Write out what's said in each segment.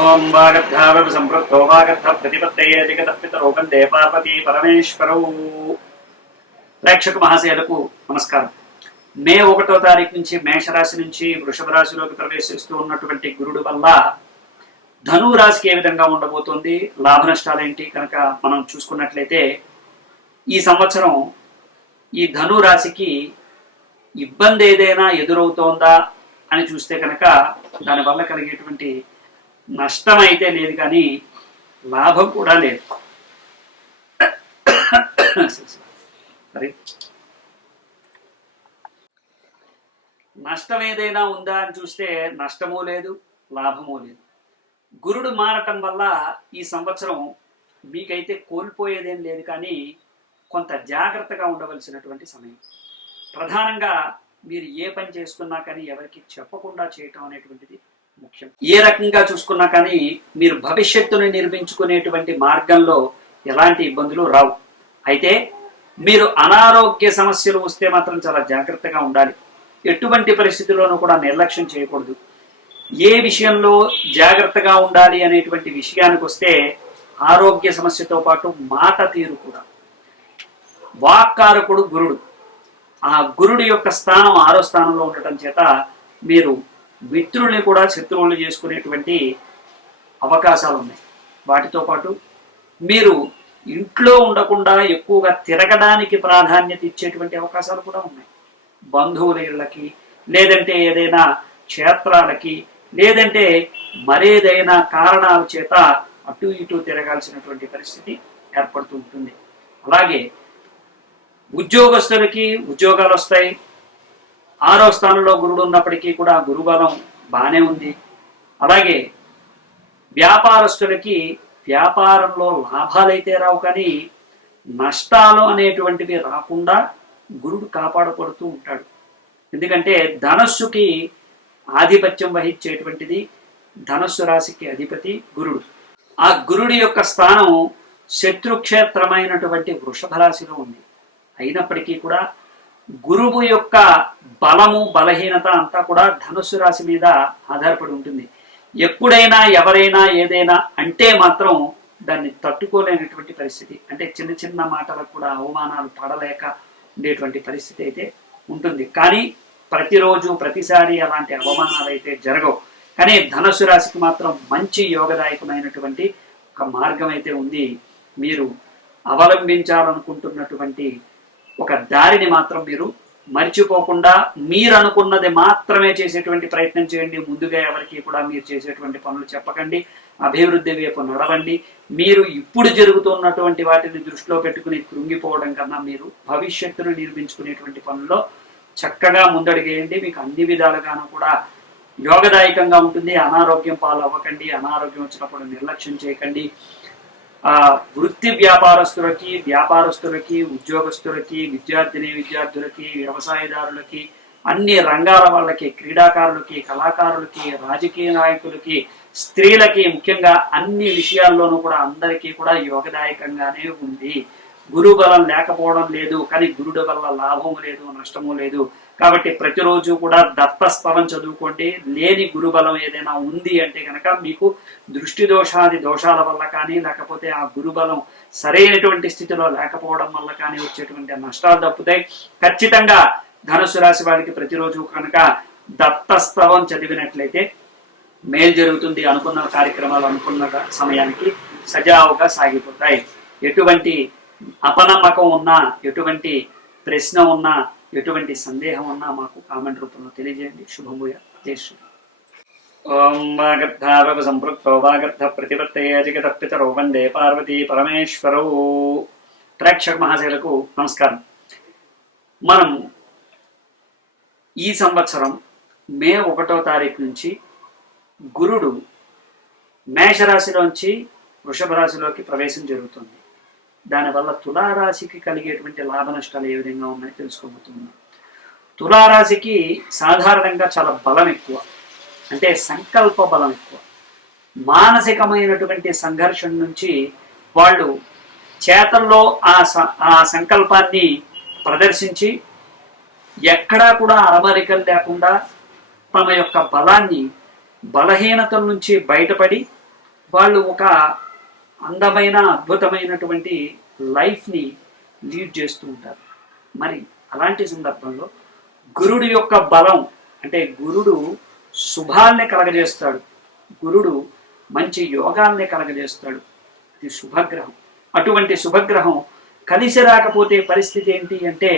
ఓం వాగర్ధావ సంపృక్తో వాగర్ధ ప్రతిపత్తయే జగతపితరో వందే పార్వతీ పరమేశ్వరౌ. ప్రేక్షక మహాశయులకు నమస్కారం. మే 1వ తారీఖు నుంచి మేషరాశి నుంచి వృషభ రాశిలోకి ప్రవేశిస్తూ ఉన్నటువంటి గురుడు వల్ల ధను రాశికి ఏ విధంగా ఉండబోతోంది, లాభ నష్టాలు ఏంటి కనుక మనం చూసుకున్నట్లయితే ఈ సంవత్సరం ఈ ధను రాశికి ఇబ్బంది ఏదైనా ఎదురవుతోందా అని చూస్తే కనుక దానివల్ల కలిగేటువంటి నష్టం అయితే లేదు, కానీ లాభం కూడా లేదు. నష్టం ఏదైనా ఉందా అని చూస్తే నష్టమూ లేదు, లాభమూ లేదు. గురుడు మారటం వల్ల ఈ సంవత్సరం మీకైతే కోల్పోయేదేం లేదు, కానీ కొంత జాగ్రత్తగా ఉండవలసినటువంటి సమయం. ప్రధానంగా మీరు ఏ పని చేసుకున్నా కానీ ఎవరికి చెప్పకుండా చేయటం అనేటువంటిది ముఖ్యం. ఏ రకంగా చూసుకున్నా కానీ మీరు భవిష్యత్తును నిర్మించుకునేటువంటి మార్గంలో ఎలాంటి ఇబ్బందులు రావు. అయితే మీరు అనారోగ్య సమస్యలు వస్తే మాత్రం చాలా జాగ్రత్తగా ఉండాలి. ఎటువంటి పరిస్థితుల్లోనూ కూడా నిర్లక్ష్యం చేయకూడదు. ఏ విషయంలో జాగ్రత్తగా ఉండాలి అనేటువంటి విషయానికి వస్తే ఆరోగ్య సమస్యతో పాటు మాట తీరు కూడా. వాక్కారకుడు గురుడు. ఆ గురుడు యొక్క స్థానం 6వ స్థానంలో ఉండటం చేత మీరు మిత్రుల్ని కూడా శత్రువులు చేసుకునేటువంటి అవకాశాలు ఉన్నాయి. వాటితో పాటు మీరు ఇంట్లో ఉండకుండా ఎక్కువగా తిరగడానికి ప్రాధాన్యత ఇచ్చేటువంటి అవకాశాలు కూడా ఉన్నాయి. బంధువుల ఇళ్ళకి, లేదంటే ఏదైనా క్షేత్రాలకి, లేదంటే మరేదైనా కారణాల చేత అటు ఇటు తిరగాల్సినటువంటి పరిస్థితి ఏర్పడుతూ ఉంటుంది. అలాగే ఉద్యోగస్తులకి ఉద్యోగాలు వస్తాయి. 6వ స్థానంలో గురుడు ఉన్నప్పటికీ కూడా గురుబలం బాగానే ఉంది. అలాగే వ్యాపారస్తులకి వ్యాపారంలో లాభాలైతే రావు, కానీ నష్టాలు అనేటువంటివి రాకుండా గురుడు కాపాడపడుతూ ఉంటాడు. ఎందుకంటే ధనస్సుకి ఆధిపత్యం వహించేటువంటిది ధనస్సు రాశికి అధిపతి గురుడు. ఆ గురుడి యొక్క స్థానం శత్రుక్షేత్రమైనటువంటి వృషభ రాశిలో ఉంది. అయినప్పటికీ కూడా గురువు యొక్క బలము బలహీనత అంతా కూడా ధనుస్సు రాశి మీద ఆధారపడి ఉంటుంది. ఎప్పుడైనా ఎవరైనా ఏదైనా అంటే మాత్రం దాన్ని తట్టుకోలేనటువంటి పరిస్థితి, అంటే చిన్న చిన్న మాటలకు కూడా అవమానాలు పడలేక ఉండేటువంటి పరిస్థితి అయితే ఉంటుంది. కానీ ప్రతిరోజు ప్రతిసారి అలాంటి అవమానాలు అయితే జరగవు. కానీ ధనుస్సు రాశికి మాత్రం మంచి యోగదాయకమైనటువంటి ఒక మార్గం అయితే ఉంది. మీరు అవలంబించాలనుకుంటున్నటువంటి ఒక దారిని మాత్రం మీరు మర్చిపోకుండా మీరు అనుకున్నది మాత్రమే చేసేటువంటి ప్రయత్నం చేయండి. ముందుగా ఎవరికి కూడా మీరు చేసేటువంటి పనులు చెప్పకండి. అభివృద్ధి వైపు నడవండి. మీరు ఇప్పుడు జరుగుతున్నటువంటి వాటిని దృష్టిలో పెట్టుకుని కృంగిపోవడం కన్నా మీరు భవిష్యత్తును నిర్మించుకునేటువంటి పనుల్లో చక్కగా ముందడిగేయండి. మీకు అన్ని విధాలుగాను కూడా యోగదాయకంగా ఉంటుంది. అనారోగ్యం పాలు అవ్వకండి. అనారోగ్యం వచ్చినప్పుడు నిర్లక్ష్యం చేయకండి. వృత్తి వ్యాపారస్తులకి ఉద్యోగస్తులకి విద్యార్థులకి వ్యవసాయదారులకి అన్ని రంగాల వాళ్ళకి, క్రీడాకారులకి, కళాకారులకి, రాజకీయ నాయకులకి, స్త్రీలకి, ముఖ్యంగా అన్ని విషయాల్లోనూ కూడా అందరికీ కూడా యోగదాయకంగానే ఉంది. గురుబలం లేకపోవడం లేదు, కానీ గురుడు వల్ల లాభము లేదు, నష్టము లేదు. కాబట్టి ప్రతిరోజు కూడా దత్తస్థలం చదువుకోండి. లేని గురుబలం ఏదైనా ఉంది అంటే కనుక మీకు దృష్టి దోషాల వల్ల కానీ, లేకపోతే ఆ గురుబలం సరైనటువంటి స్థితిలో లేకపోవడం వల్ల కానీ వచ్చేటువంటి నష్టాలు తప్పుతాయి. ఖచ్చితంగా ధనుసు రాశి వారికి ప్రతిరోజు కనుక దత్తస్థలం చదివినట్లయితే మేలు జరుగుతుంది. అనుకున్న కార్యక్రమాలు అనుకున్న సమయానికి సజావుగా సాగిపోతాయి. ఎటువంటి అపనమ్మకం ఉన్నా, ఎటువంటి ప్రశ్న ఉన్నా, ఎటువంటి సందేహం ఉన్నా మాకు కామెంట్ రూపంలో తెలియజేయండి. శుభముయ జయశ్రీ. ఓం వాగర్ధావ సంపృక్తో వాగర్ధ ప్రతిపత్తయే జగతపితరో వందే పార్వతీ పరమేశ్వరౌ. ప్రేక్షక మహాశయులకు నమస్కారం. మనం ఈ సంవత్సరం మే 1వ తారీఖు నుంచి గురుడు మేషరాశిలోంచి వృషభ రాశిలోకి ప్రవేశం జరుగుతుంది. దానివల్ల తులారాశికి కలిగేటువంటి లాభ నష్టాలు ఏ విధంగా ఉన్నాయో తెలుసుకోబోతున్నాం. తులారాశికి సాధారణంగా చాలా బలం ఎక్కువ, అంటే సంకల్ప బలం ఎక్కువ. మానసికమైనటువంటి సంఘర్షణ నుంచి వాళ్ళు చేతల్లో ఆ సంకల్పాన్ని ప్రదర్శించి ఎక్కడా కూడా అరమరికలు లేకుండా తమ యొక్క బలాన్ని బలహీనతల నుంచి బయటపడి వాళ్ళు ఒక అందమైన అద్భుతమైనటువంటి లైఫ్ని లీడ్ చేస్తూ ఉంటారు. మరి అలాంటి సందర్భంలో గురుడు యొక్క బలం అంటే గురుడు శుభాల్ని కలగజేస్తాడు, గురుడు మంచి యోగాల్ని కలగజేస్తాడు. ఇది శుభగ్రహం. అటువంటి శుభగ్రహం కలిసి రాకపోతే పరిస్థితి ఏంటి అంటే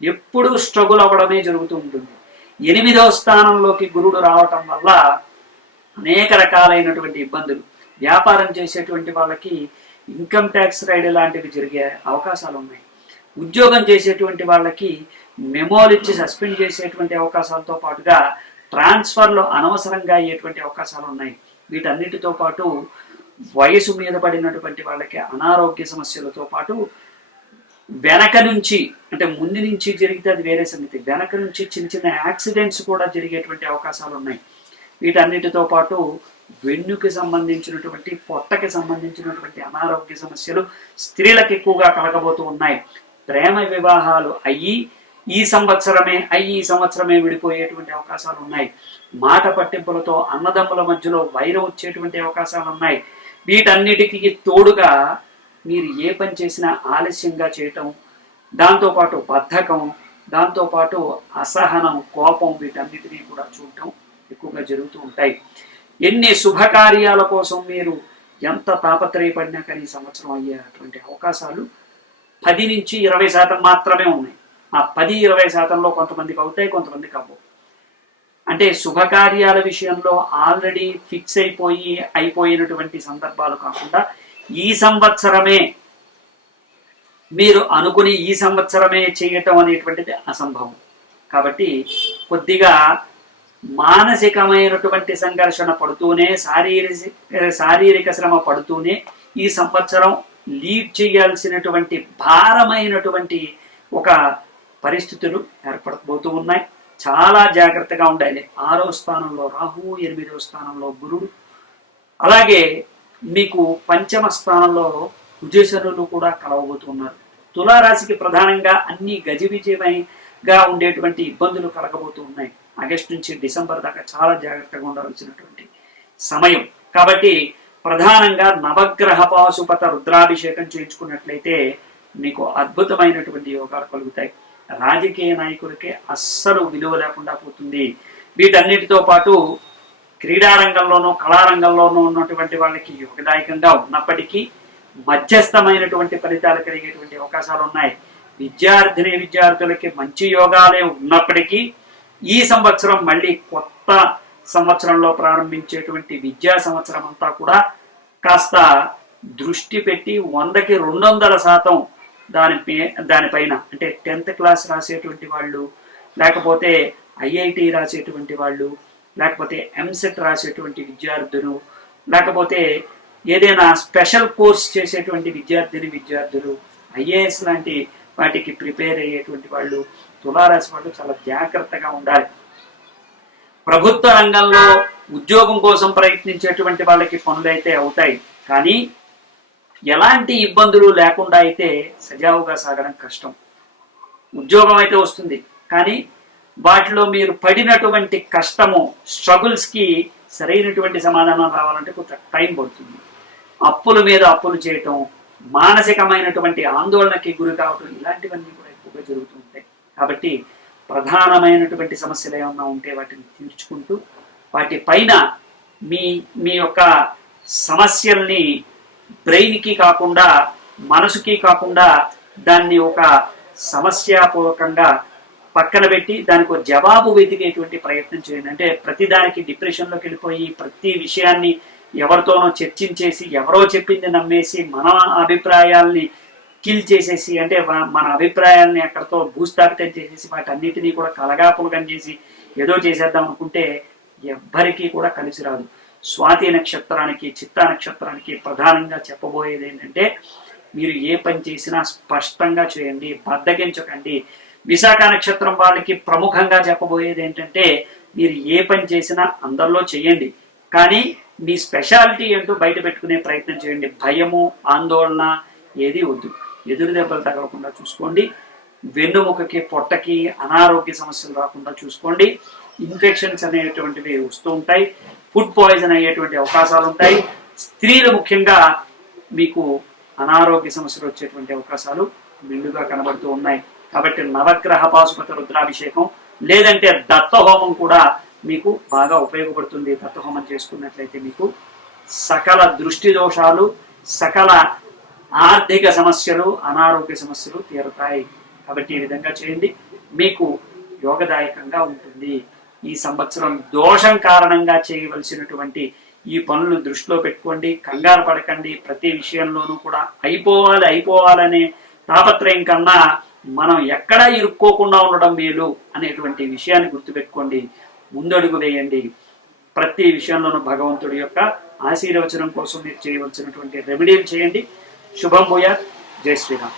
ఎప్పుడూ స్ట్రగుల్ అవ్వడమే జరుగుతూ ఉంటుంది. 8వ స్థానంలోకి గురుడు రావటం వల్ల అనేక రకాలైనటువంటి ఇబ్బందులు, వ్యాపారం చేసేటువంటి వాళ్ళకి ఇన్కమ్ ట్యాక్స్ రైడ్ లాంటివి జరిగే అవకాశాలు ఉన్నాయి. ఉద్యోగం చేసేటువంటి వాళ్ళకి మెమోలు ఇచ్చి సస్పెండ్ చేసేటువంటి అవకాశాలతో పాటుగా ట్రాన్స్ఫర్లు అనవసరంగా అయ్యేటువంటి అవకాశాలు ఉన్నాయి. వీటన్నిటితో పాటు వయసు మీద పడినటువంటి వాళ్ళకి అనారోగ్య సమస్యలతో పాటు వెనక నుంచి అంటే ముందు నుంచి జరిగితే అది వేరే సంగతి, వెనక నుంచి చిన్న చిన్న యాక్సిడెంట్స్ కూడా జరిగేటువంటి అవకాశాలు ఉన్నాయి. వీటన్నిటితో పాటు వెన్నుకి సంబంధించినటువంటి పొట్టకి సంబంధించినటువంటి అనారోగ్య సమస్యలు స్త్రీలకు ఎక్కువగా కలగబోతూ ఉన్నాయి. ప్రేమ వివాహాలు అయ్యి ఈ సంవత్సరమే విడిపోయేటువంటి అవకాశాలు ఉన్నాయి. మాట పట్టింపులతో అన్నదమ్ముల మధ్యలో వైరం వచ్చేటువంటి అవకాశాలు ఉన్నాయి. వీటన్నిటికీ తోడుగా మీరు ఏ పని చేసినా ఆలస్యంగా చేయటం, దాంతోపాటు బద్ధకం, దాంతోపాటు అసహనం, కోపం, వీటన్నిటినీ కూడా చూడటం ఎక్కువగా జరుగుతూ ఉంటాయి. ఎన్ని శుభకార్యాల కోసం మీరు ఎంత తాపత్రయపడినా కానీ సంవత్సరం అయ్యేటువంటి అవకాశాలు 10 నుంచి 20% మాత్రమే ఉన్నాయి. ఆ 10-20%లో కొంతమందికి అవుతాయి, కొంతమందికి అవ్వవు. అంటే శుభకార్యాల విషయంలో ఆల్రెడీ ఫిక్స్ అయిపోయినటువంటి సందర్భాలు కాకుండా ఈ సంవత్సరమే మీరు అనుకుని ఈ సంవత్సరమే చేయటం అనేటువంటిది అసంభవం. కాబట్టి కొద్దిగా మానసికమైనటువంటి సంఘర్షణ పడుతూనే, శారీరక శ్రమ పడుతూనే ఈ సంవత్సరం లీడ్ చేయాల్సినటువంటి భారమైనటువంటి ఒక పరిస్థితులు ఏర్పడబోతూ ఉన్నాయి. చాలా జాగ్రత్తగా ఉండాలి. 6వ స్థానంలో రాహు, 8వ స్థానంలో గురుడు, అలాగే మీకు 5వ స్థానంలో కుజశనులు కూడా కలవబోతున్నారు. తులారాశికి ప్రధానంగా అన్ని గజిబిజిగా ఉండేటువంటి ఇబ్బందులు కలగబోతూ ఉన్నాయి. ఆగస్టు నుంచి డిసెంబర్ దాకా చాలా జాగ్రత్తగా ఉండాల్సినటువంటి సమయం. కాబట్టి ప్రధానంగా నవగ్రహ పాశుపత రుద్రాభిషేకం చేయించుకున్నట్లయితే మీకు అద్భుతమైనటువంటి యోగాలు కలుగుతాయి. రాజకీయ నాయకులకే అస్సలు విలువ లేకుండా పోతుంది. వీటన్నిటితో పాటు క్రీడారంగంలోనూ కళారంగంలోనూ ఉన్నటువంటి వాళ్ళకి యోగదాయకంగా ఉన్నప్పటికీ మధ్యస్థమైనటువంటి ఫలితాలు కలిగేటువంటి అవకాశాలు ఉన్నాయి. విద్యార్థులకి మంచి యోగాలే ఉన్నప్పటికీ ఈ సంవత్సరం మళ్ళీ కొత్త సంవత్సరంలో ప్రారంభించేటువంటి విద్యా సంవత్సరం అంతా కూడా కాస్త దృష్టి పెట్టి 100కి 200% దానిపైన అంటే 10th క్లాస్ రాసేటువంటి వాళ్ళు, లేకపోతే IIT రాసేటువంటి వాళ్ళు, లేకపోతే ఎంసెట్ రాసేటువంటి విద్యార్థులు, లేకపోతే ఏదైనా స్పెషల్ కోర్స్ చేసేటువంటి విద్యార్థులు, IAS లాంటి వాటికి ప్రిపేర్ అయ్యేటువంటి వాళ్ళు, తులారాశి వాళ్ళు చాలా జాగ్రత్తగా ఉండాలి. ప్రభుత్వ రంగంలో ఉద్యోగం కోసం ప్రయత్నించేటువంటి వాళ్ళకి పనులు అయితే అవుతాయి, కానీ ఎలాంటి ఇబ్బందులు లేకుండా అయితే సజావుగా సాగడం కష్టం. ఉద్యోగం అయితే వస్తుంది, కానీ వాటిలో మీరు పడినటువంటి కష్టము, స్ట్రగుల్స్కి సరైనటువంటి సమాధానం రావాలంటే కొంత టైం పడుతుంది. అప్పుల మీద అప్పులు చేయటం, మానసికమైనటువంటి ఆందోళనకి గురి కావటం, ఇలాంటివన్నీ కూడా ఎక్కువగా జరుగుతూ ఉంటాయి. కాబట్టి ప్రధానమైనటువంటి సమస్యలు ఏమన్నా ఉంటే వాటిని తీర్చుకుంటూ వాటిపైన మీ యొక్క సమస్యల్ని బ్రెయిన్కి కాకుండా మనసుకి కాకుండా దాన్ని ఒక సమస్యాపూర్వకంగా పక్కన పెట్టి దానికి ఒక జవాబు వెతికేటువంటి ప్రయత్నం చేయండి. అంటే ప్రతిదానికి డిప్రెషన్లోకి వెళ్ళిపోయి ప్రతి విషయాన్ని ఎవరితోనో చర్చించేసి ఎవరో చెప్పింది నమ్మేసి మన అభిప్రాయాల్ని కిల్ చేసేసి, అంటే మన అభిప్రాయాల్ని అక్కడితో భూస్థాపితం చేసేసి వాటన్నిటినీ కూడా కలగాపులగం చేసి ఏదో చేసేద్దాం అనుకుంటే ఎవ్వరికీ కూడా కలిసి రాదు. స్వాతి నక్షత్రానికి, చిత్తా నక్షత్రానికి ప్రధానంగా చెప్పబోయేది ఏంటంటే మీరు ఏ పని చేసినా స్పష్టంగా చేయండి, బద్దగించకండి. విశాఖ నక్షత్రం వాళ్ళకి ప్రముఖంగా చెప్పబోయేది ఏంటంటే మీరు ఏ పని చేసినా అందరిలో చేయండి, కానీ మీ స్పెషాలిటీ ఏంటో బయట పెట్టుకునే ప్రయత్నం చేయండి. భయము, ఆందోళన ఏది వద్దు. ఎదురు దెబ్బలు తగలకుండా చూసుకోండి. వెన్నుముకకి, పొట్టకి అనారోగ్య సమస్యలు రాకుండా చూసుకోండి. ఇన్ఫెక్షన్స్ అనేటువంటివి వస్తూ ఉంటాయి. ఫుడ్ పాయిజన్ అయ్యేటువంటి అవకాశాలు ఉంటాయి. స్త్రీలు ముఖ్యంగా మీకు అనారోగ్య సమస్యలు వచ్చేటువంటి అవకాశాలు మెండుగా కనబడుతూ ఉన్నాయి. కాబట్టి నవగ్రహ పాశుపత రుద్రాభిషేకం లేదంటే దత్తహోమం కూడా మీకు బాగా ఉపయోగపడుతుంది. దత్తహోమం చేసుకున్నట్లయితే మీకు సకల దృష్టి దోషాలు, సకల ఆర్థిక సమస్యలు, అనారోగ్య సమస్యలు తీరుతాయి. కాబట్టి ఈ విధంగా చేయండి, మీకు యోగదాయకంగా ఉంటుంది. ఈ సంవత్సరం దోషం కారణంగా చేయవలసినటువంటి ఈ పనులు దృష్టిలో పెట్టుకోండి. కంగారు పడకండి. ప్రతి విషయంలోనూ కూడా అయిపోవాలనే తాపత్రయం కన్నా మనం ఎక్కడా ఇరుక్కోకుండా ఉండడం మేలు అనేటువంటి విషయాన్ని గుర్తుపెట్టుకోండి. ముందడుగు వేయండి. ప్రతి విషయంలోనూ భగవంతుడి యొక్క ఆశీర్వచనం కోసం మీరు చేయవలసినటువంటి రెమెడీలు చేయండి. శుభం భూయాత్. జై శ్రీరామ్.